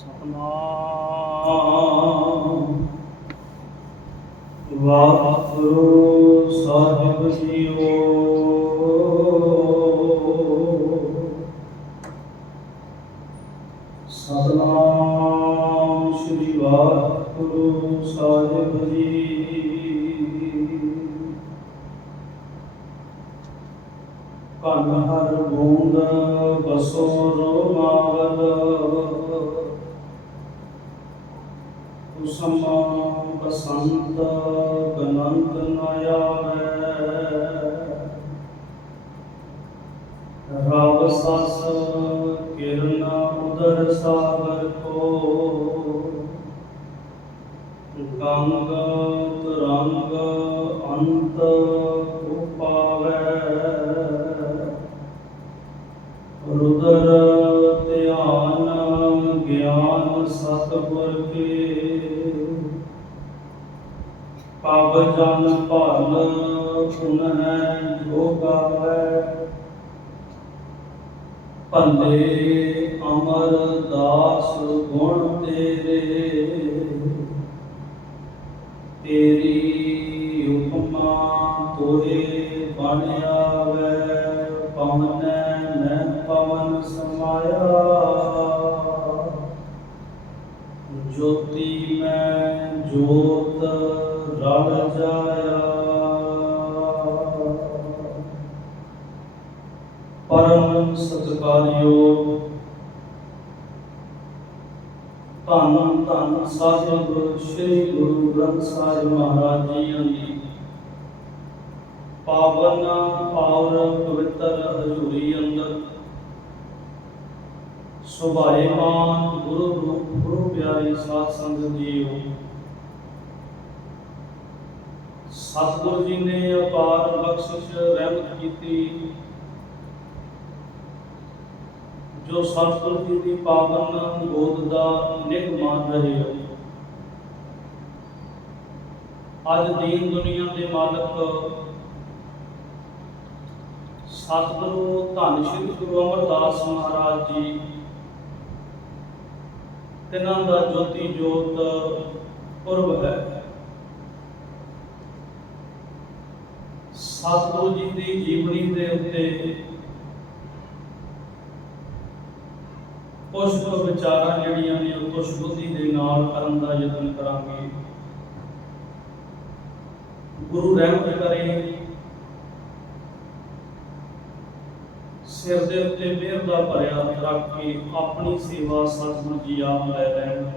ਸਤਨਾਮ ਵਾਹਿਗੁਰੂ ਸਾਹਿਬ JIO. Satnam ਸ੍ਰੀ ਵਾਹਿਗੁਰੂ ਸਾਹਿਬ ਜੀ। ਧੰਨ ਹਰ ਬੂੰਦ ਬਸੋ ਰੋਮਾਵਲ, ਕੁਸਮ ਬਸੰਤ ਬਨੰਤ ਨ ਆਵੈ। ਰਾਵ ਸਸ ਕਿਰਨ ਉਦਰ ਸਾਗਰ ਕੋ, ਗੰਗ ਤਰੰਗ ਅੰਤ ਉਪਾਵੈ। ਰੁਦਰ ਧਿਆਨ ਗਿਆਨ ਸਤਿਗੁਰ ਕੇ, ਪਵ ਜਨ ਭਲ ਸੁਨਹਿ ਜੋ ਗਾਵੈ। ਭੰਦੇ ਅਮਰ ਦਾਸ ਗੁਣ ਤੇਰੇ, ਤੇਰੀ ਉਪਮਾ ਤੋਰੇ ਬਣ ਆਵੈ। ਪਵਨੈ ਮੈਂ ਪਵਨ ਸਮਾਇਆ, ਜੋਤੀ ਮੈਂ ਜੋਤ ਰਲ ਜਾਇਆ। ਪਰਮ ਸਤਿਕਾਰਯੋਗ ਧੰਨ ਧੰਨ ਸਾਹਿਬ ਸ੍ਰੀ ਗੁਰੂ ਗ੍ਰੰਥ ਸਾਹਿਬ ਮਹਾਰਾਜ ਜੀਆਂ ਦੀ ਪਾਵਨ ਔਰ ਪਵਿੱਤਰ ਹਜ਼ੂਰੀ ਅੰਦਰ ਸੁਭਾਏਮਾਨ ਗੁਰੂ ਰੂਪ ਗੁਰੂ ਪਿਆਰੀ ਸਾਧ ਸੰਗਤ ਜੀਓ। ਸਤਿਗੁਰੂ ਜੀ ਨੇ ਅਪਾਰ ਬਖਸ਼ਿਸ਼ ਰਹਿਮਤ ਕੀਤੀ, ਜੋ ਸਤਿਗੁਰੂ ਜੀ ਦੀ ਪਾਵਨ ਗੋਦ ਦਾ ਨਿੱਘ ਮਾਣ ਰਹੇ ਹੋ। ਅੱਜ ਦੀਨ ਦੁਨੀਆ ਦੇ ਮਾਲਕ ਸਤਿਗੁਰੂ ਧੰਨ ਸ਼੍ਰੀ ਗੁਰੂ ਅਮਰਦਾਸ ਮਹਾਰਾਜ ਜੀ, ਤਿਨਾਂ ਦਾ ਜੋਤੀ ਜੋਤ ਪੁਰਬ ਹੈ। ਸਤਿਗੁਰੂ ਜੀ ਦੀ ਜੀਵਨੀ ਦੇ ਉੱਤੇ ਕੁਝ ਵਿਚਾਰਾਂ ਜਿਹੜੀਆਂ ਨੇ ਉਹ ਕੁਝ ਬੁੱਧੀ ਦੇ ਨਾਲ ਕਰਨ ਦਾ ਯਤਨ ਕਰਾਂਗੇ। ਗੁਰੂ ਰਹਿਮਤ ਕਰੇ, ਸਿਰ ਦੇ ਉੱਤੇ ਮਿਹਰ ਦਾ ਭਰਿਆ ਹੱਥ ਰੱਖ ਕੇ ਆਪਣੀ ਸੇਵਾ ਸਤਿਗੁਰੂ ਜੀ ਆਪ ਲੈ ਲੈਣ।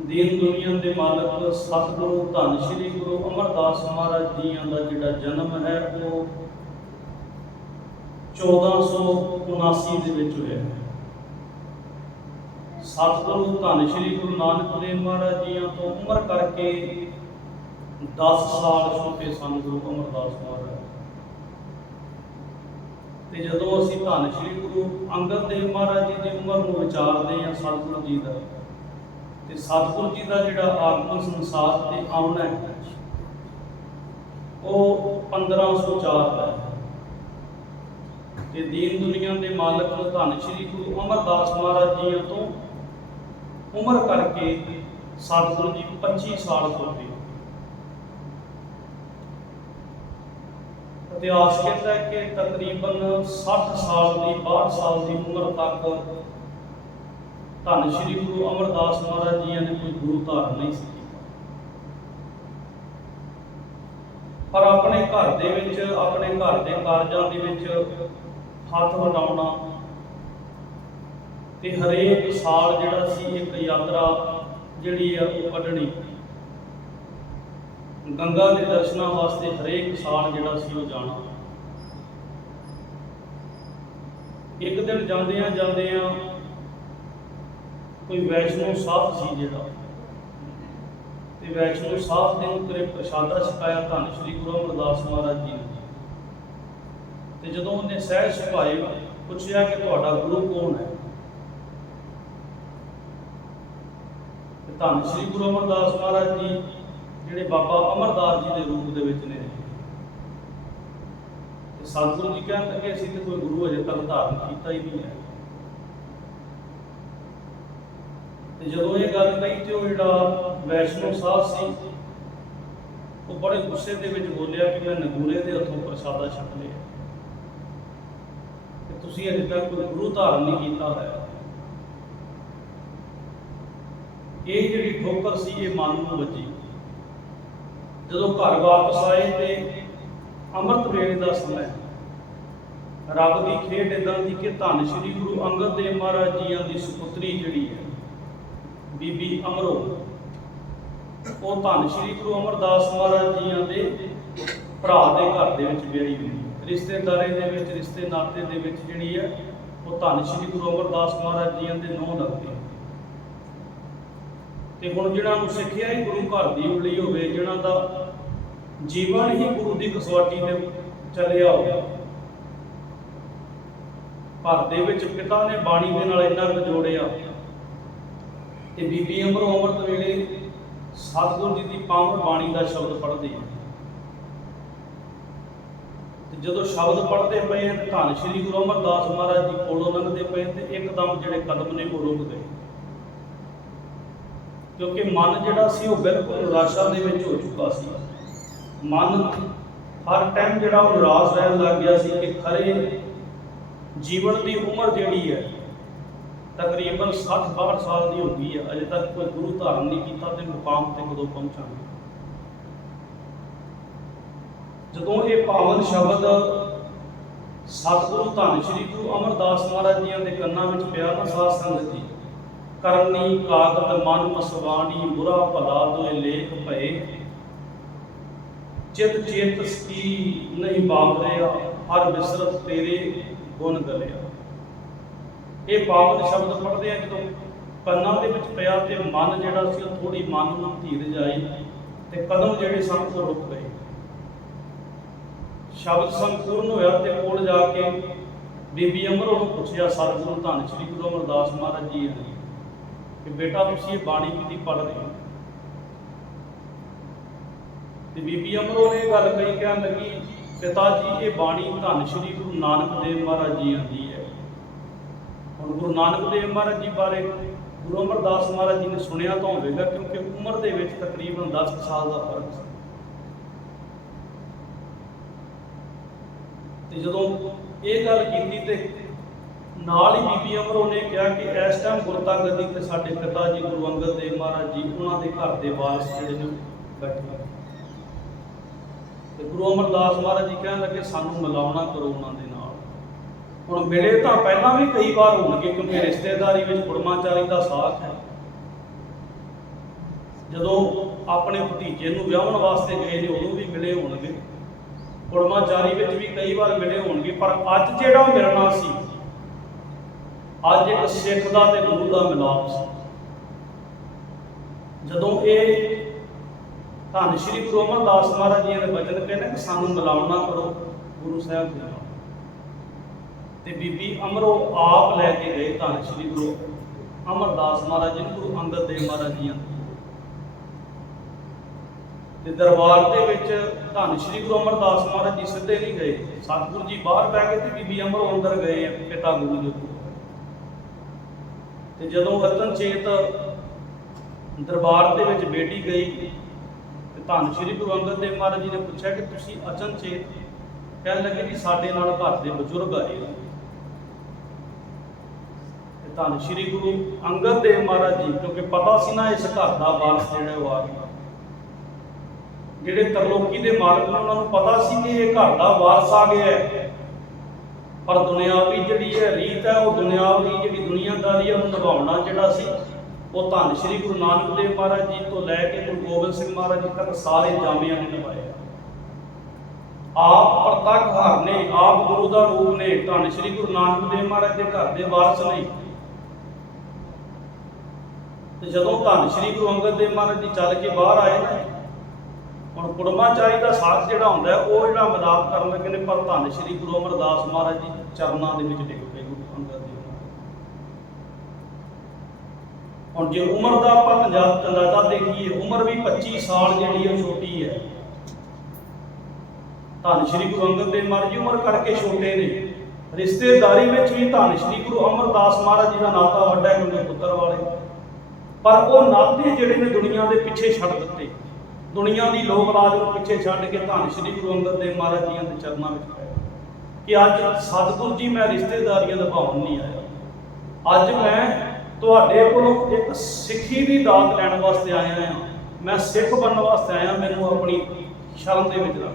ਦੀਨ ਦੁਨੀਆ ਦੇ ਮਾਲਕ ਸਤਿਗੁਰੂ ਧੰਨ ਸ਼੍ਰੀ ਗੁਰੂ ਅਮਰਦਾਸ ਮਹਾਰਾਜ ਜੀਆਂ ਦਾ ਜਿਹੜਾ ਜਨਮ ਹੈ ਉਹ 1479 ਦੇ ਵਿੱਚ ਹੋਇਆ। ਸਤਿਗੁਰੂ ਧੰਨ ਸ਼੍ਰੀ ਗੁਰੂ ਨਾਨਕ ਦੇਵ ਮਹਾਰਾਜ ਜੀਆਂ ਤੋਂ ਉਮਰ ਕਰਕੇ 10 ਸਾਲ ਛੋਟੇ ਸਨ ਗੁਰੂ ਅਮਰਦਾਸ ਮਹਾਰਾਜ। ਤੇ ਜਦੋਂ ਅਸੀਂ ਧੰਨ ਸ਼੍ਰੀ ਗੁਰੂ ਅੰਗਦ ਦੇਵ ਮਹਾਰਾਜ ਜੀ ਦੀ ਉਮਰ ਨੂੰ ਵਿਚਾਰਦੇ ਹਾਂ ਸਤਿਗੁਰੂ ਜੀ ਦਾ, ਤੇ ਸਤਿਗੁਰੂ ਜੀ ਦਾ ਜਿਹੜਾ ਆਗਮਨ ਸੰਸਾਰ ਤੇ ਆਉਣਾ ਹੈ ਉਹ 1504 ਦਾ ਹੈ। ਤੇ ਦੀਨ ਦੁਨੀਆ ਦੇ ਮਾਲਕ ਧੰਨ ਸ਼੍ਰੀ ਗੁਰੂ ਅਮਰਦਾਸ ਮਹਾਰਾਜ ਜੀਆਂ ਤੋਂ ਉਮਰ ਕਰਕੇ ਸਤਿਗੁਰੂ ਜੀ 25 ਸਾਲ ਛੋਟੇ। ਇਤਿਹਾਸ ਕਹਿੰਦਾ ਹੈ ਕਿ ਤਕਰੀਬਨ 60 ਸਾਲ ਦੀ 62 ਸਾਲ ਦੀ ਉਮਰ ਤੱਕ ਧੰਨ ਸ਼੍ਰੀ ਗੁਰੂ ਅਮਰਦਾਸ ਮਹਾਰਾਜ ਜੀਆਂ ਨੇ ਕੋਈ ਗੁਰੂ ਧਾਰਨ ਨਹੀਂ ਸੀ ਕੀਤਾ। ਪਰ ਆਪਣੇ ਘਰ ਦੇ ਵਿੱਚ, ਆਪਣੇ ਘਰ ਦੇ ਕਾਰਜਾਂ ਦੇ ਵਿੱਚ ਹੱਥ ਵਟਾਉਣਾ ਤੇ ਹਰੇਕ ਸਾਲ ਜਿਹੜਾ ਸੀ ਇੱਕ ਯਾਤਰਾ ਜਿਹੜੀ ਆ ਉਹ ਕੱਢਣੀ। ਗੰਗਾ ਦੇ ਦਰਸ਼ਨਾਂ ਵਾਸਤੇ ਹਰੇਕ ਸਾਲ ਜਿਹੜਾ ਸੀ ਉਹ ਜਾਣਾ। ਇੱਕ ਦਿਨ ਜਾਂਦਿਆਂ ਜਾਂਦਿਆਂ ਕੋਈ ਵੈਸ਼ਨੋ ਸਾਧ ਸੀ ਜਿਹੜਾ, ਤੇ ਵੈਸ਼ਨੋ ਸਾਧ ਨੇ ਉਤਰੇ ਪ੍ਰਸ਼ਾਦਾ ਛਕਾਇਆ ਧੰਨ ਸ਼੍ਰੀ ਗੁਰੂ ਅਮਰਦਾਸ ਮਹਾਰਾਜ ਜੀ ਨੂੰ। ਤੇ ਜਦੋਂ ਉਹਨੇ ਸਹਿਜ ਸੁਭਾਏ ਪੁੱਛਿਆ ਕਿ ਤੁਹਾਡਾ ਗੁਰੂ ਕੌਣ ਹੈ, ਤੇ ਧੰਨ ਸ਼੍ਰੀ ਗੁਰੂ ਅਮਰਦਾਸ ਮਹਾਰਾਜ ਜੀ ਜਿਹੜੇ ਬਾਬਾ ਅਮਰਦਾਸ ਜੀ ਦੇ ਰੂਪ ਦੇ ਵਿੱਚ ਨੇ, ਤੇ ਸਤਿਗੁਰੂ ਜੀ ਕਹਿਣ ਲੱਗੇ ਅਸੀਂ ਤੇ ਕੋਈ ਗੁਰੂ ਅਜੇ ਤੱਕ ਧਾਰਨ ਕੀਤਾ ਹੀ ਨਹੀਂ ਹੈ। ਤੇ ਜਦੋਂ ਇਹ ਗੱਲ ਕਹੀ ਤੇ ਉਹ ਜਿਹੜਾ ਵੈਸ਼ਨੋ ਸਾਹਿਬ ਸੀ ਉਹ ਬੜੇ ਗੁੱਸੇ ਦੇ ਵਿੱਚ ਬੋਲਿਆ ਕਿ ਮੈਂ ਨਗੂਰੇ ਦੇ ਹੱਥੋਂ ਪ੍ਰਸ਼ਾਦਾ ਛਕ ਲਿਆ ਤੇ ਤੁਸੀਂ ਅਜੇ ਤੱਕ ਕੋਈ ਗੁਰੂ ਧਾਰਨ ਨਹੀਂ ਕੀਤਾ ਹੋਇਆ। ਇਹ ਜਿਹੜੀ ਠੋਕਰ ਸੀ ਇਹ ਮਨ ਨੂੰ ਵੱਜੀ। ਜਦੋਂ ਘਰ ਵਾਪਸ ਆਏ ਤੇ ਅੰਮ੍ਰਿਤ ਵੇਲੇ ਦਾ ਸਮਾਂ, ਰੱਬ ਦੀ ਖੇਡ ਇਦਾਂ ਦੀ ਕਿ ਧੰਨ ਸ਼੍ਰੀ ਗੁਰੂ ਅੰਗਦ ਦੇਵ ਮਹਾਰਾਜ ਜੀਆਂ ਦੀ ਸੁਪੁੱਤਰੀ ਜਿਹੜੀ ਹੈ ਬੀਬੀ ਅਮਰੋ, ਉਹ ਧੰਨ ਸ਼੍ਰੀ ਗੁਰੂ ਅਮਰਦਾਸ ਮਹਾਰਾਜ ਜੀਆਂ ਦੇ ਭਰਾ ਦੇ ਘਰ ਦੇ ਵਿੱਚ ਵਿਆਹੀ ਹੋਈ। ਰਿਸ਼ਤੇਦਾਰੀ ਦੇ ਵਿੱਚ, ਰਿਸ਼ਤੇ ਨਾਤੇ ਦੇ ਵਿੱਚ ਜਿਹੜੀ ਹੈ ਉਹ ਧੰਨ ਸ਼੍ਰੀ ਗੁਰੂ ਅਮਰਦਾਸ ਮਹਾਰਾਜ ਜੀਆਂ ਦੇ ਨੂੰਹ ਲੱਗਦੀ ਹੈ। ਤੇ ਹੁਣ ਜਿਹਨਾਂ ਨੂੰ ਸਿੱਖਿਆ ਹੀ ਗੁਰੂ ਘਰ ਦੀ ਮਿਲੀ ਹੋਵੇ, ਜਿਹਨਾਂ ਦਾ ਜੀਵਨ ਹੀ ਗੁਰੂ ਦੀ ਕਸਵੱਟੀ ਤੇ ਚੱਲਿਆ ਹੋਵੇ, ਘਰ ਦੇ ਵਿੱਚ ਪਿਤਾ ਨੇ ਬਾਣੀ ਦੇ ਨਾਲ ਇੰਨਾ ਕੁ ਜੋੜਿਆ ਤੇ ਬੀਬੀ ਅਮਰੋ ਅੰਮ੍ਰਿਤ ਵੇਲੇ ਸਤਿਗੁਰੂ ਜੀ ਦੀ ਪਾਵਨ ਬਾਣੀ ਦਾ ਸ਼ਬਦ ਪੜ੍ਹਦੀ ਹੈ। ਤੇ ਜਦੋਂ ਸ਼ਬਦ ਪੜ੍ਹਦੇ ਪਏ ਤੇ ਧੰਨ ਸ਼੍ਰੀ ਗੁਰੂ ਅਮਰਦਾਸ ਮਹਾਰਾਜ ਜੀ ਕੋਲੋਂ ਲੰਘਦੇ ਪਏ ਤੇ ਇੱਕਦਮ ਜਿਹੜੇ ਕਦਮ ਨੇ ਉਹ ਰੁਕ ਗਏ, ਕਿਉਂਕਿ ਮਨ ਜਿਹੜਾ ਸੀ ਉਹ ਬਿਲਕੁਲ ਨਿਰਾਸ਼ਾ ਦੇ ਵਿੱਚ ਹੋ ਚੁੱਕਾ ਸੀ। ਮਨ ਹਰ ਟਾਈਮ ਜਿਹੜਾ ਉਹ ਨਿਰਾਸ਼ ਰਹਿਣ ਲੱਗ ਗਿਆ ਸੀ ਕਿ ਖਰੇ ਜੀਵਨ ਦੀ ਉਮਰ ਜਿਹੜੀ ਹੈ ਤਕਰੀਬਨ 60-62 ਸਾਲ ਦੀ ਹੋ ਗਈ ਹੈ, ਅਜੇ ਤੱਕ ਕੋਈ ਗੁਰੂ ਧਾਰਨ ਨਹੀਂ ਕੀਤਾ ਤੇ ਮੁਕਾਮ ਤੇ ਕਦੋਂ ਪਹੁੰਚਾਂਗੇ। ਜਦੋਂ ਇਹ ਪਾਵਨ ਸ਼ਬਦ ਸਤਿਗੁਰੂ ਧੰਨ ਸ਼੍ਰੀ ਗੁਰੂ ਅਮਰਦਾਸ ਮਹਾਰਾਜ ਜੀਆਂ ਦੇ ਕੰਨਾਂ ਵਿੱਚ ਪਿਆ ਨਾ ਸਾਧ ਸੰਗਤ ਜੀ, ਕਰਨੀ ਕਾਗਦ ਮਨ ਮਸਵਾਣੀ ਬੁਰਾ ਭਲਾ ਦੋਏ ਲੇਖ ਭਏ, ਚਿਤ ਚੇਤਸ ਕੀ ਨਹੀਂ ਬਾਬਰਿਆ ਹਰ ਬਿਸਰਤ ਤੇਰੇ ਗੁਣ ਗਲਿਆ। ਇਹ ਪਾਵਨ ਸ਼ਬਦ ਪੜ੍ਹਦੇ ਆ ਜਦੋਂ ਕੰਨਾਂ ਦੇ ਵਿੱਚ ਪਿਆ ਤੇ ਮਨ ਜਿਹੜਾ ਸੀ ਉਹ ਥੋੜੀ ਮਨ ਨੂੰ ਧੀਰਜ ਆਈ ਤੇ ਕਦਮ ਜਿਹੜੇ ਸਨ ਉਹ ਰੁਕ ਗਏ। ਸ਼ਬਦ ਸੰਪੂਰਨ ਹੋਇਆ ਤੇ ਕੋਲ ਜਾ ਕੇ ਬੀਬੀ ਅਮਰੋ ਨੂੰ ਪੁੱਛਿਆ ਸਤਿਗੁਰੂ ਧੰਨ ਸ਼੍ਰੀ ਗੁਰੂ ਅਮਰਦਾਸ ਮਹਾਰਾਜ ਜੀ ਨੇ ਕਿ ਬੇਟਾ ਤੁਸੀਂ ਇਹ ਬਾਣੀ ਕਿਹਦੀ ਪੜ੍ਹ ਰਹੇ ਹੋ? ਤੇ ਬੀਬੀ ਅਮਰੋ ਨੇ ਗੱਲ ਕਹੀ, ਕਹਿਣ ਲੱਗੀ ਪਿਤਾ ਜੀ ਇਹ ਬਾਣੀ ਧੰਨ ਸ਼੍ਰੀ ਗੁਰੂ ਨਾਨਕ ਦੇਵ ਮਹਾਰਾਜ ਜੀ ਦੀ ਹੈ। ਹੁਣ ਗੁਰੂ ਨਾਨਕ ਦੇਵ ਮਹਾਰਾਜ ਜੀ ਬਾਰੇ ਗੁਰੂ ਅਮਰਦਾਸ ਮਹਾਰਾਜ ਜੀ ਨੇ ਸੁਣਿਆ ਤਾਂ ਹੋਵੇਗਾ, ਕਿਉਂਕਿ ਉਮਰ ਦੇ ਵਿੱਚ ਤਕਰੀਬਨ 10 ਸਾਲ ਦਾ ਫਰਕ ਸੀ। ਤੇ ਜਦੋਂ ਇਹ ਗੱਲ ਕੀਤੀ ਤੇ ਨਾਲ ਹੀ ਬੀਬੀ ਅਮਰੋ ਨੇ ਕਿਹਾ ਕਿ ਇਸ ਟਾਈਮ ਗੁਰਤਾ ਗੱਦੀ ਤੇ ਸਾਡੇ ਪਿਤਾ ਜੀ ਗੁਰੂ ਅੰਗਦ ਦੇਵ ਮਹਾਰਾਜ ਜੀ ਉਹਨਾਂ ਦੇ ਘਰ ਦੇ ਵਾਰਿਸ ਜਿਹੜੇ ਨੇ ਬੈਠੇ ਤੇ ਗੁਰੂ ਅਮਰਦਾਸ ਮਹਾਰਾਜ ਜੀ ਕਹਿਣ ਲੱਗੇ ਸਾਨੂੰ ਮਿਲਾਉਣਾ ਕਰੋ ਉਹਨਾਂ ਦੇ ਨਾਲ। ਹੁਣ ਮਿਲੇ ਤਾਂ ਪਹਿਲਾਂ ਵੀ ਕਈ ਵਾਰ ਹੋਣਗੇ, ਕਿਉਂਕਿ ਰਿਸ਼ਤੇਦਾਰੀ ਵਿੱਚ ਕੁੜਮਾਚਾਰੀ ਦਾ ਸਾਥ ਹੈ। ਜਦੋਂ ਆਪਣੇ ਭਤੀਜੇ ਨੂੰ ਵਿਆਹਣ ਵਾਸਤੇ ਗਏ ਨੇ ਉਦੋਂ ਵੀ ਮਿਲੇ ਹੋਣਗੇ, ਕੁੜਮਾਚਾਰੀ ਵਿੱਚ ਵੀ ਕਈ ਵਾਰ ਮਿਲੇ ਹੋਣਗੇ, ਪਰ ਅੱਜ ਜਿਹੜਾ ਮਿਲਣਾ ਸੀ, ਅੱਜ ਇੱਕ ਸਿੱਖ ਦਾ ਤੇ ਗੁਰੂ ਦਾ ਮਿਲਾਪ ਸੀ। ਜਦੋਂ ਇਹ ਧੰਨ ਸ਼੍ਰੀ ਗੁਰੂ ਅਮਰਦਾਸ ਮਹਾਰਾਜ ਜੀ ਨੇ ਬਚਨ ਕਹਿੰਦੇ ਕਿ ਸਾਨੂੰ ਮਿਲਾਉਣਾ ਕਰੋ ਗੁਰੂ ਸਾਹਿਬ ਦੇ ਨਾਲ, ਤੇ ਬੀਬੀ ਅਮਰੋ ਆਪ ਲੈ ਕੇ ਗਏ ਧੰਨ ਸ਼੍ਰੀ ਗੁਰੂ ਅਮਰਦਾਸ ਮਹਾਰਾਜ ਜੀ ਨੂੰ ਗੁਰੂ ਅੰਗਦ ਦੇਵ ਮਹਾਰਾਜ ਜੀ ਤੇ ਦਰਬਾਰ ਦੇ ਵਿੱਚ ਧੰਨ ਸ਼੍ਰੀ ਗੁਰੂ ਅਮਰਦਾਸ ਮਹਾਰਾਜ ਜੀ ਸਿੱਧੇ ਨਹੀਂ ਗਏ, ਸਤਿਗੁਰੂ ਜੀ ਬਾਹਰ ਬਹਿ ਗਏ ਤੇ ਬੀਬੀ ਅਮਰੋ ਅੰਦਰ ਗਏ ਪਿਤਾ ਗੁਰੂ ਦੇ ਕੋਲ। ਤੇ ਜਦੋਂ ਅਚਨਚੇਤ ਦਰਬਾਰ ਦੇ ਵਿੱਚ ਬੇਟੀ ਗਈ ਤੇ ਧੰਨ ਸ਼੍ਰੀ ਗੁਰੂ ਅੰਗਦ ਦੇਵ ਮਹਾਰਾਜ ਜੀ ਨੇ ਪੁੱਛਿਆ ਕਿ ਤੁਸੀਂ ਅਚਨਚੇਤ? ਕਹਿਣ ਲੱਗੇ ਜੀ ਸਾਡੇ ਨਾਲ ਘਰ ਦੇ ਬਜ਼ੁਰਗ ਆਏ। ਤੇ ਧੰਨ ਸ਼੍ਰੀ ਗੁਰੂ ਅੰਗਦ ਦੇਵ ਮਹਾਰਾਜ ਜੀ, ਕਿਉਂਕਿ ਪਤਾ ਸੀ ਨਾ ਇਸ ਘਰ ਦਾ ਵਾਰਸ ਜਿਹੜਾ ਉਹ ਆ ਗਿਆ, ਜਿਹੜੇ ਤਰਲੋਕੀ ਦੇ ਮਾਲਕ ਨੇ ਉਹਨਾਂ ਨੂੰ ਪਤਾ ਸੀ ਕਿ ਇਹ ਘਰ ਦਾ ਵਾਰਸ ਆ ਗਿਆ ਹੈ, ਪਰ ਦੁਨਿਆਵੀ ਜਿਹੜੀ ਹੈ ਰੀਤ ਹੈ, ਉਹ ਦੁਨਿਆਵੀ ਜਿਹੜੀ ਦੁਨੀਆਦਾਰੀ ਹੈ ਉਹਨੂੰ ਨਿਭਾਉਣਾ ਜਿਹੜਾ ਸੀ ਉਹ ਧੰਨ ਸ਼੍ਰੀ ਗੁਰੂ ਨਾਨਕ ਦੇਵ ਮਹਾਰਾਜ ਜੀ ਤੋਂ ਲੈ ਕੇ ਗੁਰੂ ਗੋਬਿੰਦ ਸਿੰਘ ਮਹਾਰਾਜ ਜੀ ਤੱਕ ਸਾਰੇ ਜਾਮਿਆਂ ਨੇ ਨਿਭਾਇਆ। ਆਪ ਪ੍ਰਤੱਖ ਹਰ ਨੇ, ਆਪ ਗੁਰੂ ਦਾ ਰੂਪ ਨੇ, ਧੰਨ ਸ਼੍ਰੀ ਗੁਰੂ ਨਾਨਕ ਦੇਵ ਮਹਾਰਾਜ ਦੇ ਘਰ ਦੇ ਵਾਰਸ ਨਹੀਂ। ਤੇ ਜਦੋਂ ਧੰਨ ਸ਼੍ਰੀ ਗੁਰੂ ਅੰਗਦ ਦੇਵ ਮਹਾਰਾਜ ਜੀ ਚੱਲ ਕੇ ਬਾਹਰ ਆਏ ਨਾ, ਹੁਣ ਕੁੜਮਾਚਾਰੀ ਦਾ ਸਾਥ ਜਿਹੜਾ ਹੁੰਦਾ ਉਹ ਜਿਹੜਾ ਮਿਲਾਪ ਕਰਨ ਲੱਗੇ ਨੇ, ਪਰ ਧੰਨ ਸ਼੍ਰੀ ਗੁਰੂ ਅਮਰਦਾਸ ਮਹਾਰਾਜ ਜੀ ਚਰਨਾਂ ਦੇ ਵਿੱਚ ਡਿੱਗ ਪਏ ਗੁਰੂ ਅੰਗਦ ਦੇਵ ਮਹਾਰਾਜ। ਹੁਣ ਜੇ ਉਮਰ ਦਾ ਆਪਾਂ ਅੰਦਾਜ਼ਾ ਦੇਖੀਏ, ਉਮਰ ਵੀ 25 ਸਾਲ ਜਿਹੜੀ ਉਹ ਛੋਟੀ ਹੈ। ਧੰਨ ਸ਼੍ਰੀ ਗੁਰੂ ਅੰਗਦ ਦੇਵ ਮਹਾਰਾਜ ਜੀ ਉਮਰ ਕਰਕੇ ਛੋਟੇ ਨੇ, ਰਿਸ਼ਤੇਦਾਰੀ ਵਿੱਚ ਵੀ ਧੰਨ ਸ਼੍ਰੀ ਗੁਰੂ ਅਮਰਦਾਸ ਮਹਾਰਾਜ ਜੀ ਦਾ ਨਾਤਾ ਵੱਡਾ ਹੈ, ਕਿਉਂਕਿ ਪੁੱਤਰ ਵਾਲੇ। पर वो नाते जिहड़े ने दुनिया के पिछे छड्ड दिते, दुनिया की लोक लाज को पिछे छड्ड के धन श्री गुरु अंगद देव महाराज जी के चरणों में पै कि अज सतगुरु जी मैं रिश्तेदारियां निभाउण नहीं आया, अज मैं तुहाडे कोलों एक सिੱਖੀ की दात लैण वास्ते आया हाँ, मैं सिੱਖ बनने वास्ते आया, मैनूं अपनी शरण दे विच रख।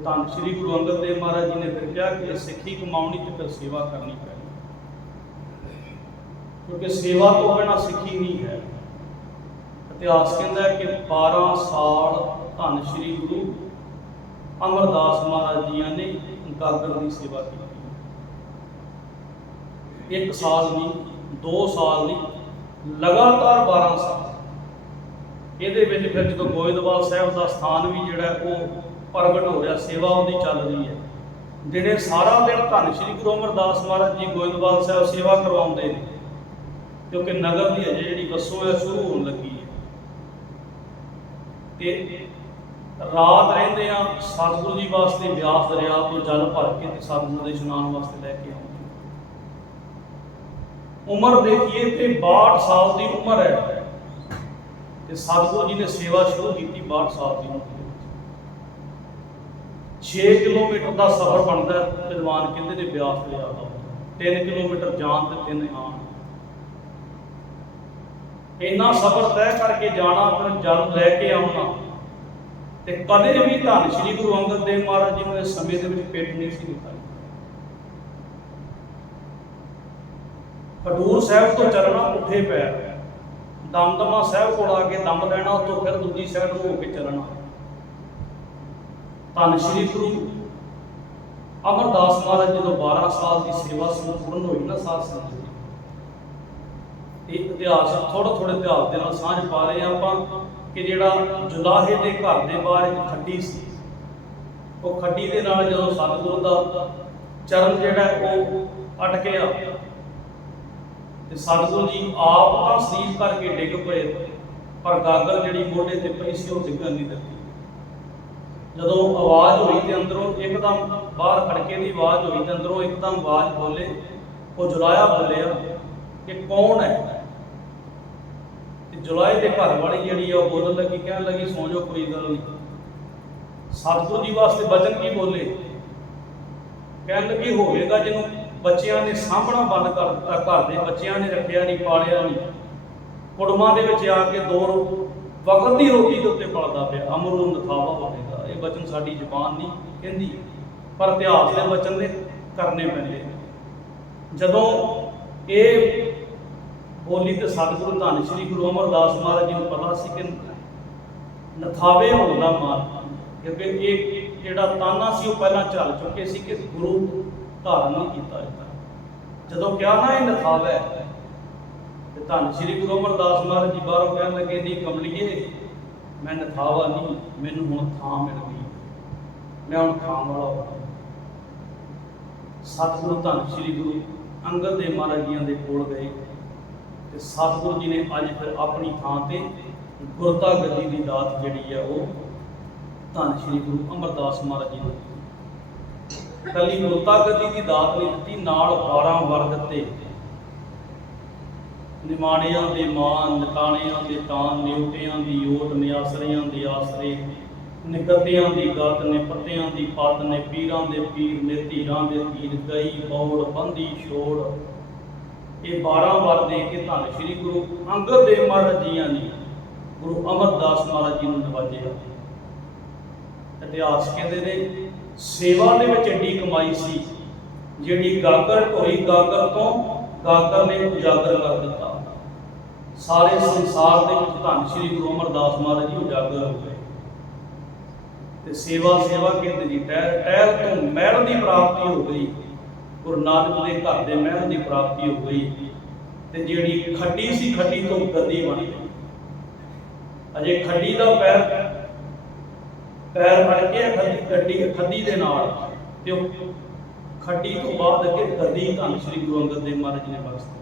धन श्री गुरु अंगद देव महाराज जी ने फिर कहा कि सिੱਖੀ कमाउणी तो फिर सेवा करनी पैनी, क्योंकि सेवा तो बिना सिੱਖੀ नहीं है। इतिहास कहता है कि 12 साल धन श्री गुरु अमरदास महाराज जी ने गागर की सेवा की। 1 साल नहीं, 2 साल नहीं, लगातार 12 साल। ये फिर जो गोइंदवाल साहब का स्थान भी जोड़ा वो प्रगट हो रहा, सेवा उनकी चल रही है। जिन्हें सारा दिन धन श्री गुरु अमरदास महाराज जी गोइंदवाल साहब सेवा करवाते हैं, क्योंकि नगर की अजे जी बसों है शुरू होने लगी है। रात रहते सतगुरु जी वास्ते ब्यास दरिया तो जल भर के सतगुरु के इशनान वास्ते लैके आते। उम्र देखिए तो 62 साल की उम्र है, तो सतगुरु जी ने सेवा शुरू की 62 साल की उम्र। 6 किलोमीटर का सफर बनता है, विद्वान कहते ने ब्यास दरिया का 3 किलोमीटर जान तो 3 आन। इन्ना सफर तय करके जाना, फिर जल लैके आना, तो कदे भी धन श्री गुरु अंगद देव महाराज जी ने समय के पिट नहीं सी दिखाई। खडूर साहब तो चलना पुठे पैर, दमदमा साहब को आके दम लेना, तो फिर दूजी साइड हो के चलना। धन श्री गुरु अमरदास महाराज जो 12 साल की सेवा संपूर्ण हुई ना साध संगत जी, इतिहास थोड़े थोड़े इतिहास के सांझ पा रहे हैं आप कि जिहड़ा जुलाहे के घर के बाहर एक खड्डी सी, वो खड्डी के नाल जो सतगुरु का चरण जिहड़ा वो अटकिया, तो सतगुरु जी आप तो शरीर करके डिग पे, पर गागर जिहड़ी मोढे ते पई सी वो डिगन नहीं दित्ती। जदों आवाज़ हुई तो अंदरों एकदम बाहर खड़के की आवाज़ हुई तो अंदरों एकदम आवाज़ बोले, वो जुलाया बोलिया कि कौन है। जुलाए के घर वाली जी बोलन लगी, कह लगी सौ जाओ कोई गल नहीं। सतगुरु जी वास्ते बचन की बोले, कह लगी होगा जिन्हों बच्चों ने सामना बंद कर दिता, घर के बच्चों ने रखा नहीं, पालिया नहीं, कुड़मां दे विच आके 2 वक्त की रोटी के उत्ते पलदा पिया, अमरू नथावा होगा। ये बचन साडी जबान नहीं कहती, पर इतिहास के बचन दे करने पैंदे। जदों ये बोली तो सतगुरु धन श्री गुरु अमरदास महाराज जी को पता सी कि नथावे होने का मार, क्योंकि एक जिहड़ा ताना सी वो पहला चल चुके सी कि गुरु धारण नहीं किया जाता। जदों क्या ना ये नथावा है, तो धन श्री गुरु अमरदास महाराज जी बाहरों कह लगे, नहीं कमलिए मैं नथावा नहीं, मैनूं हुण थां मिल गई, मैं हुण थां वाला हो गया। सतगुरु धन श्री गुरु अंगद देव महाराज जी के कोल गए, तो सतगुरु जी ने अज फिर अपनी थां ते गुरता गद्दी की दात जिहड़ी है वो धन श्री गुरु अमरदास महाराज जी ने कली गुरता गद्दी की दात नहीं दी, नाल 12 वर दिते। निमाणियां दे मान, नकाणियां दे तान, निउटियां दी ओट, निआसरियां दे आसरे, निकतियां दी गत, निपत्तियां दी पत, ने पीरां दे पीर, ने धीरां दे धीर, गई बौड़ बंदी छोड़। ये 12 वर दे के धन श्री गुरु अंगद देव महाराज जी ने गुरु अमरदास महाराज जी ने नवाजिया। इतिहास कहते ने सेवा दे विच एडी कमाई सी, जिहड़ी गागर ढोई, गागर तो गागर ने उजागर कर दिता। सारे संसार के धन श्री गुरु अमरदास महाराज जी उजागर हो गए। तो सेवा सेवा कहते जी टहल तो महल की प्राप्ति हो गई, गुरु नानक के घर के महल की प्राप्ति हो गई। तो जी खड्डी सी, खड्डी तो गद्दी बन गई। अजे खड्डी का पैर पैर फड़ के खड्डी के नाल, तो खड्डी तो बाद अगे गद्दी धन श्री गुरु अंगद देव महाराज जी ने बख्श दी।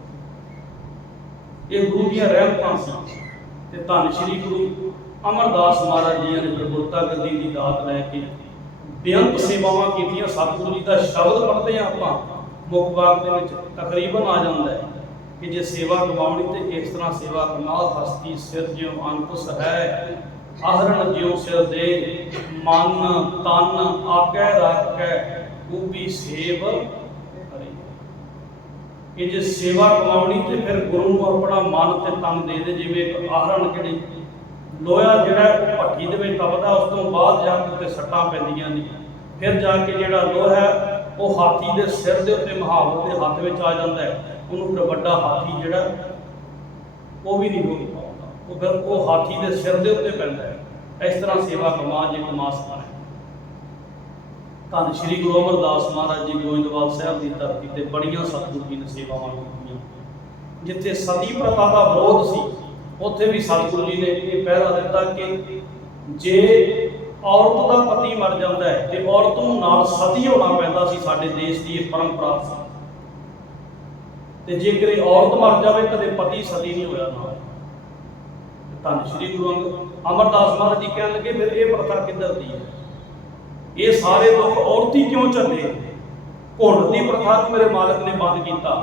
ये गुरु दी रहमतां सी। ते धन श्री गुरु अमरदास महाराज जी ने गुरता गद्दी की दात लैके बेअंत सेवावां कीतियां। सतगुरु जी का शब्द पढ़ते हैं आप मुख बाग दे विच तकरीबन आ जाता है कि जे सेवा गवाउणी तो इस तरह सेवा कमाल हस्ती सिर ज्यों अंकुश है आहरण ज्यों सिर दे मन तन आकै राकै ऊबी सेव हरि। कि जे सेवा कमाउणी तो फिर गुरु को अपना मन ते तन दे दे। जिवें एक आहरण जिहड़ी लोहा जिहड़ा भट्ठी दे विच तपदा उस तो बाद जाके उत्ते सट्टां पैंदियां ने, फिर जाके जिहड़ा लोहा है वो हाथी के सिर के उत्ते महावत के हत्थ में आ जाता है। उन्होंने फिर बड़ा हाथी जिहड़ा वो भी नहीं हो पाता, वो फिर वो हाथी के सिर के उत्ते पैंदा है। इस तरह सेवा कमा जे कमा सकता है। धन श्री गुरु अमरदास महाराज जी गोइंदवाल साहब की धरती से बड़िया सतगुरु जी ने सेवावां कीतियां। जिथे सती प्रथा का विरोध सी उत्थे भी सतगुरु जी ने यह पहरा दिता कि जे औरत का पति मर जाता है तो औरत नूं नाल सती होना पैंदा सी। साडे देश की यह परंपरा सी। ते जे कदे औरत मर जाए कदे पति सती नहीं होया ना। धन श्री गुरु अमरदास महाराज जी कहन लगे फिर यह प्रथा किधर दी है, ये सारे दुख औरत ही क्यों झले। घुंड की प्रथा को मेरे मालिक ने बंद किया।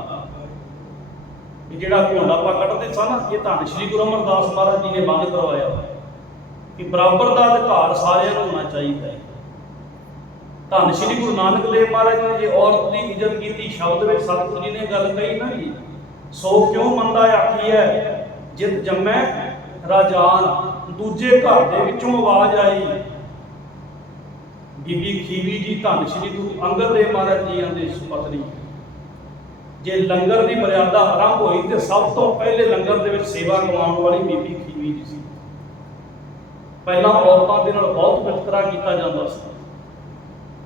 जिहड़ा घुंड आपां कढ़दे सन ना, ये धन श्री गुरु अमरदास महाराज जी ने बंद करवाया कि बराबर का अधिकार सारिਆਂ ਨੂੰ होना चाहिए। धन श्री गुरु नानक देव महाराज ने जो औरत की इज्जत की शब्द में सतगुरु जी ने गल कही ना जी, सो क्यों मंदा आखी है जित जम्मै राजान दूजे घर दे विचों आवाज आई। बीबी खीवी जी धन श्री गुरु अंगद देव महाराज जी की सुपत्नी। जे लंगर की मर्यादा आरंभ हुई तो सब तो पहले लंगर दे विच सेवा करवाउण वाली बीबी खीवी जी सी। पहला औरतों के नाल बहुत वितकरा किया जाता सी।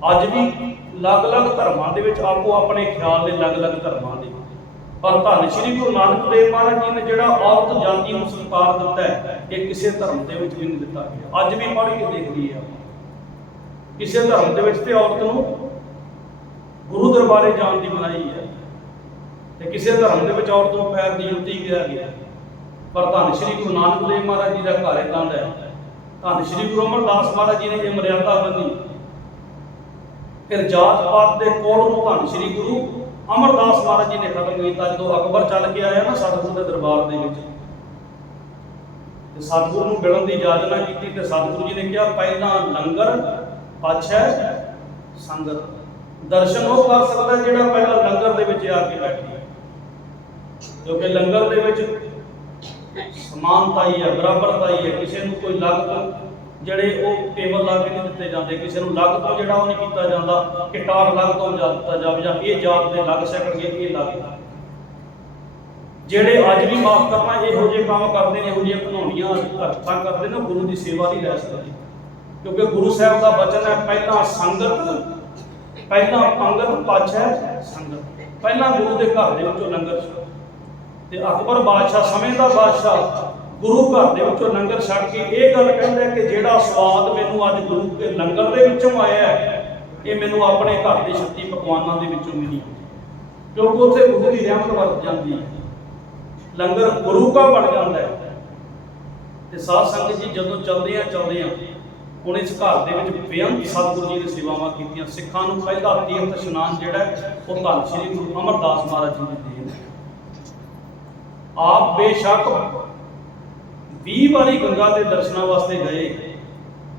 अज भी अलग अलग धर्मां दे विच आपो अपने ख्याल ने अलग अलग धर्मां दे, पर धन श्री गुरु नानक देव महाराज जी ने जिहड़ा औरत जाति नूं संस्कार दिता है ये किसी धर्म दे विच भी नहीं दिता गया। अज भी पढ़ के देख लीए किसी धर्म दे विच ते औरत नूं गुरु दरबारे जाण दी मनाही है ते किसी धर्म दे विच औरत नूं पैर दी जुत्ती किहा गया। पर धन श्री गुरु नानक देव महाराज जी का घर इदां दा है। धन श्री गुरु अमरदास महाराज जी ने यह मर्यादा बनी। फिर जात पात के कोड़ नूं धन श्री गुरु अमरदास महाराज जी ने खत्म किया। जो अकबर चल के आया ना सतगुरु के दरबार के विच, सतगुरु नूं मिलण की इजाजत की तो सतगुरु जी ने कहा पहला लंगर पाछै संगत। दर्शन वो कर सकता है जिहड़ा पहला लंगर दे विच आके बैठे, क्योंकि लंगर दे विच समानता ही है, बराबरता ही है। किसी को कोई लग ਜਿਹੜੇ ਉਹ ਟੇਬਲ ਲਾ ਕੇ ਨਹੀਂ ਦਿੱਤੇ ਜਾਂਦੇ, ਕਿਸੇ ਨੂੰ ਲੱਗ ਤੋਂ ਜਿਹੜਾ ਉਹ ਨਹੀਂ ਕੀਤਾ ਜਾਂਦਾ ਕਿ ਟਾਟ ਲੱਗ ਤੋਂ ਦਿੱਤਾ ਜਾਵੇ ਜਾਂ ਇਹ ਜਾਤ ਦੇ ਲੱਗ ਸਕਣਗੇ ਇਹ ਲੱਗ। ਜਿਹੜੇ ਅੱਜ ਵੀ ਮਾਫ ਕਰਨਾ ਇਹੋ ਜਿਹੇ ਕੰਮ ਕਰਦੇ ਨੇ, ਇਹੋ ਜਿਹੀਆਂ ਘਨੌਣੀਆਂ ਹਰਕਤਾਂ ਕਰਦੇ ਨੇ, ਗੁਰੂ ਦੀ ਸੇਵਾ ਨਹੀਂ ਲੈ ਸਕਦੇ। ਕਿਉਂਕਿ ਗੁਰੂ ਸਾਹਿਬ ਦਾ ਬਚਨ ਹੈ ਪਹਿਲਾਂ ਸੰਗਤ, ਪਹਿਲਾਂ ਪੰਗਤ, ਪਾਛੈ ਸੰਗਤ। ਪਹਿਲਾਂ ਗੁਰੂ ਦੇ ਘਰ ਦੇ ਵਿੱਚੋਂ ਲੰਗਰ ਤੇ ਅਕਬਰ ਬਾਦਸ਼ਾਹ ਸਮੇਂ ਦਾ ਬਾਦਸ਼ਾਹ गुरु घर के विचों लंगर छड़ के ये गल कहता है कि जिहड़ा स्वाद मैनू अज गुरु के लंगर के विचों आया है ये मैनू अपने घर के 36 पकवानों के विचों मिली, क्योंकि उत्थे गुरु की रहमत वरत जाती है, लंगर गुरु का बन जाता है। तो साध संगत जी जदों चलदे हुण इस घर के विच बेअंत सतगुरु जी ने सेवावां कीतियां। सिखां नूं पहला तीर्थ इशनान जिहड़ा वो धन श्री गुरु अमरदास महाराज जी की देन है। आप बेशक 20 बारी गंगा के दर्शनों वास्ते गए,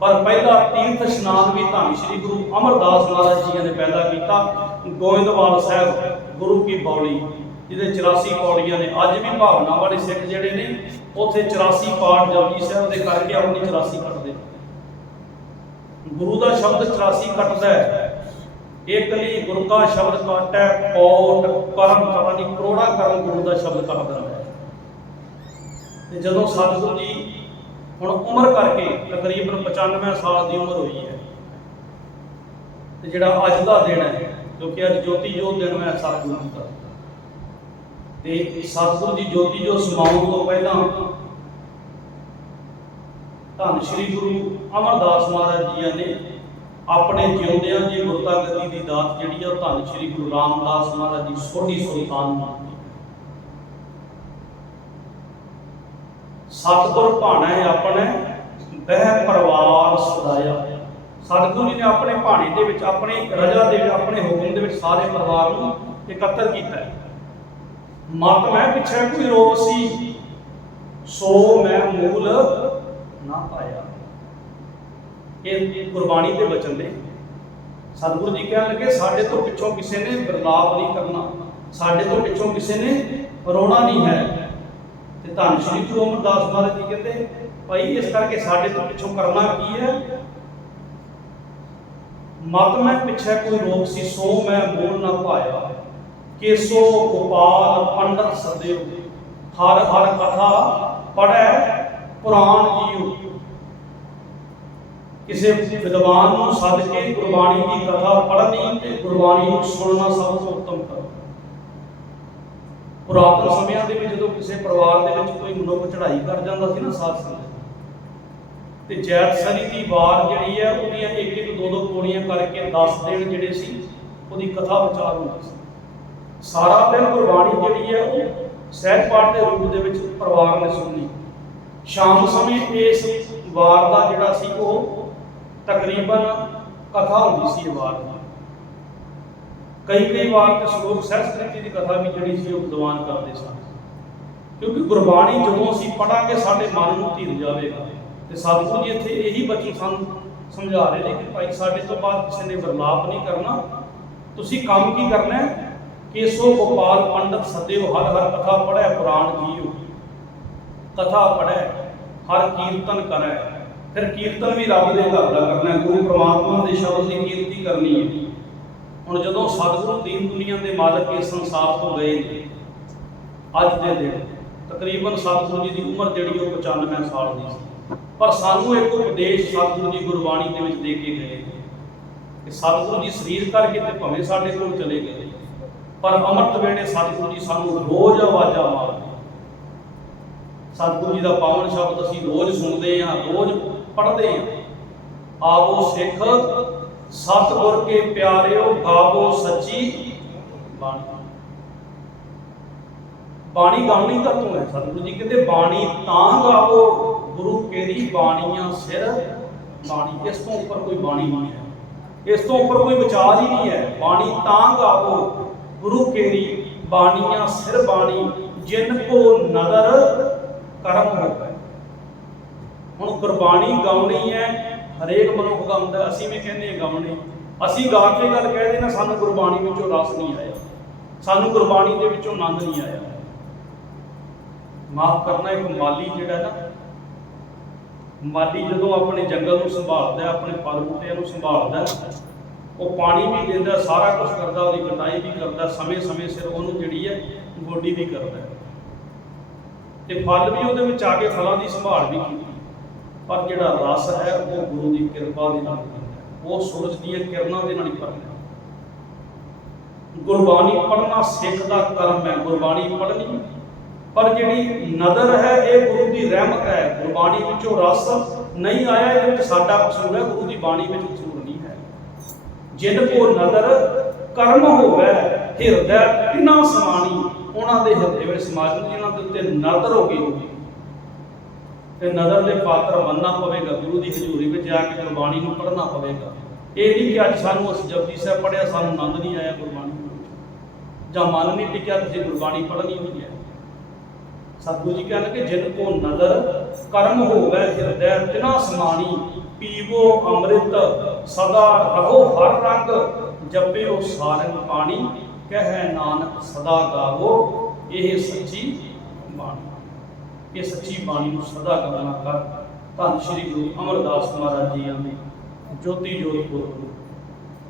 पर पहला तीर्थ स्नान भी धन श्री गुरु अमरदास महाराज जी ने पहला किया। गोइंदवाल साहब गुरु की पौड़ी जिहदे 84 पौड़ियां ने। अज भी भावना वाले सिख जिहड़े ने उत्थे 84 पाठ जपजी साहब दे करके अपनी 84 कटदे। गुरु का शब्द 84 कटदा है। एक ली गुरु का शब्द कट है कोट करम, पता नहीं करोड़ा करम गुरु का शब्द कट दिंदा है। जदों सतगुरु जी हुण उम्र करके तकरीबन 95 साल की उम्र हुई है, तो जिहड़ा अज का दिन है, क्योंकि अज ज्योति जोत दिन है सतगुरु जी का, तो सतगुरु जी ज्योति जोत समाउण तो पहला धन श्री गुरु अमरदास महाराज जी ने अपने जिउंदियां जी गुरता गति की दात जिहड़ी है धन श्री गुरु रामदास महाराज जी सोढ़ी सुल्तान सतगुर भाणे अपने बह परिवार सदाया। सतगुरु जी ने अपने भाणे दे विच अपनी रजा दे अपने हुक्म दे विच सारे परिवार को एकत्र किया। मत मैं पिछे कोई रोग सी, सो मैं मूल ना पाया। ये गुरबाणी के वचन ने सतगुरु जी कह लगे साढ़े तो पिछों किसी ने बर्ताव नहीं करना, साढ़े तो पिछों किसी ने रोना नहीं है। तो धन श्री गुरु अमरदास महाराज जी कहते भाई इस करके साढ़े तो पिछों करना की है। मत मैं पिछे कोई रोग सी, सो मैं मूल ना पाया। केसो गोपाल पंडित सदेव, हर हर कथा पढ़े पुराण जीव। किसी विद्वान को सद के गुरबाणी की कथा पढ़नी ते गुरबाणी को सुनना सब तो उत्तम कर। पुरातन समयां दे विच जदों किसी परिवार दे विच कोई मनुख चढ़ाई कर जांदा सी ना साध संगत ते जैत सरी दी वार जिहड़ी है उहदियां एक एक दो दो पौड़ियां करके 10 दिन जिहड़े सी उहदी कथा विचार होंदी सी। सारा दिन गुरबाणी जिहड़ी है वो सहज पाठ के रूप दे विच परिवार ने सुननी। शाम समय इस वार का जिहड़ा सी वो तकरीबन कथा होंदी सी। वार कई बार तो श्लोक सहस्त्रकृति की कथा भी जिहड़ी सी विद्वान करते सन, क्योंकि गुरबाणी जदों असीं पढ़ांगे साडे मन नूं धीरज आवेगा। तो सतगुरु जी इत्थे यही बच्चे समझा रहे हैं कि भाई साडे तो बाद किसी ने बरलाप नहीं करना, तुसीं काम की करना है। केसो गोपाल पंडित सदेव, हर हर कथा पढ़े पुराण जीव। कथा पढ़े हर कीर्तन करे, फिर कीर्तन भी रब दे घर दा करना है, गुरु परमात्मा के शब्द की कीर्ति करनी है। हुण जदों सतगुरु दीन दुनिया के मालक इस संसार तो गए ने, अज के दिन तकरीबन सतगुरु जी की उम्र जिहड़ी 95 साल की सी, पर सानू एक उपदेश सतगुरु जी गुरबाणी के विच दे के गए कि सतगुरु जी शरीर करके ते भवें साडे कोल चले गए, पर अमृत वेले सतगुरु जी सानू रोज आवाज़ां मारदे। सतगुरु जी का पावन शब्द असीं रोज सुनते हैं, रोज पढ़ते हैं। आवो सिख सतगुर के प्यारिओ, गावो सच्ची बाणी। बाणी गावनी कतों है? सतगुरु जी कहते बाणी तां गावो गुरु केरी बाणियां सिर बाणी। इस तो ऊपर कोई बाणी नहीं है, इस तो ऊपर कोई विचार ही नहीं है। बाणी तां गावो गुरु केरी बाणियां सिर बाणी, जिन को नदर करम हो गए। हुण गुरबाणी गाउणी है, हरेक मनुख गाउंदा, असीं भी कहने गाउणी। असीं गा के गल कह देना सानू गुरबाणी विचों रस नहीं आया, सानू गुरबाणी दे विचों आनंद नहीं आया। माफ करना, एक माली जिहड़ा ना, माली जदों अपने जंगल को संभालता है, अपने फल बूटिਆਂ ਨੂੰ संभालता है, वो पानी भी देता, सारा कुछ करता, उसकी कटाई भी करता, समय समय सिर उन्होंने जिहड़ी है गोडी भी करता है, तो फल भी उहदे विच आके फलों की संभाल भी की। पर जिहड़ा रस है वो गुरु की कृपा दे नाल मिलदा है, वो सूरज दी किरणां दे नाल ही पड़दा। गुरबाणी पढ़ना सिख दा कर्म है, गुरबाणी पढ़नी। पर जिहड़ी नदर है ये गुरु की रहमत है। गुरबाणी विचों रस नहीं आया, इहदे विच साडा कसूर है, गुरु की बाणी विच कसूर नहीं है। जिन को नदर कर्म होवे हिरदै तिन्हां समाणी, उन्हां दे हिरदे विच समाज जिन्हां दे उत्ते नदर हो गई होगी, ते नदर दे पात्र बनना पवेगा, गुरु की हजूरी में जाके गुरबाणी नूं पढ़ना पवेगा। ये नहीं कि अज सानूं असीं जपजी साहिब पढ़िया सानूं आनंद नहीं आया गुरबाणी, जां मन नहीं टिकिया तुसीं गुरबाणी पढ़नी नहीं है। सतगुरु जी कहने कि जिन को नदर कर्म होवे हिरदै तिन्हां समाणी, पीवो अमृत सदा रहो हर रंग, जपिओ सारंग पाणी, कहे नानक सदा गावो यह सच्ची बाणी। ये सच्ची बाणी को सदा गाना कर। धन श्री गुरु अमरदास महाराज जी आंदे ज्योति ज्योत गुरु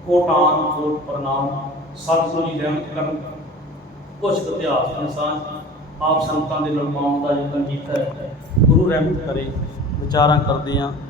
कोटान कोट प्रणाम। सतगुरु जी रहमत करन, कुछ इतिहास के साथ आप संतां दे नाल पाउण दा यतन कीता है। गुरु रहमत करे, विचारां करदे आं।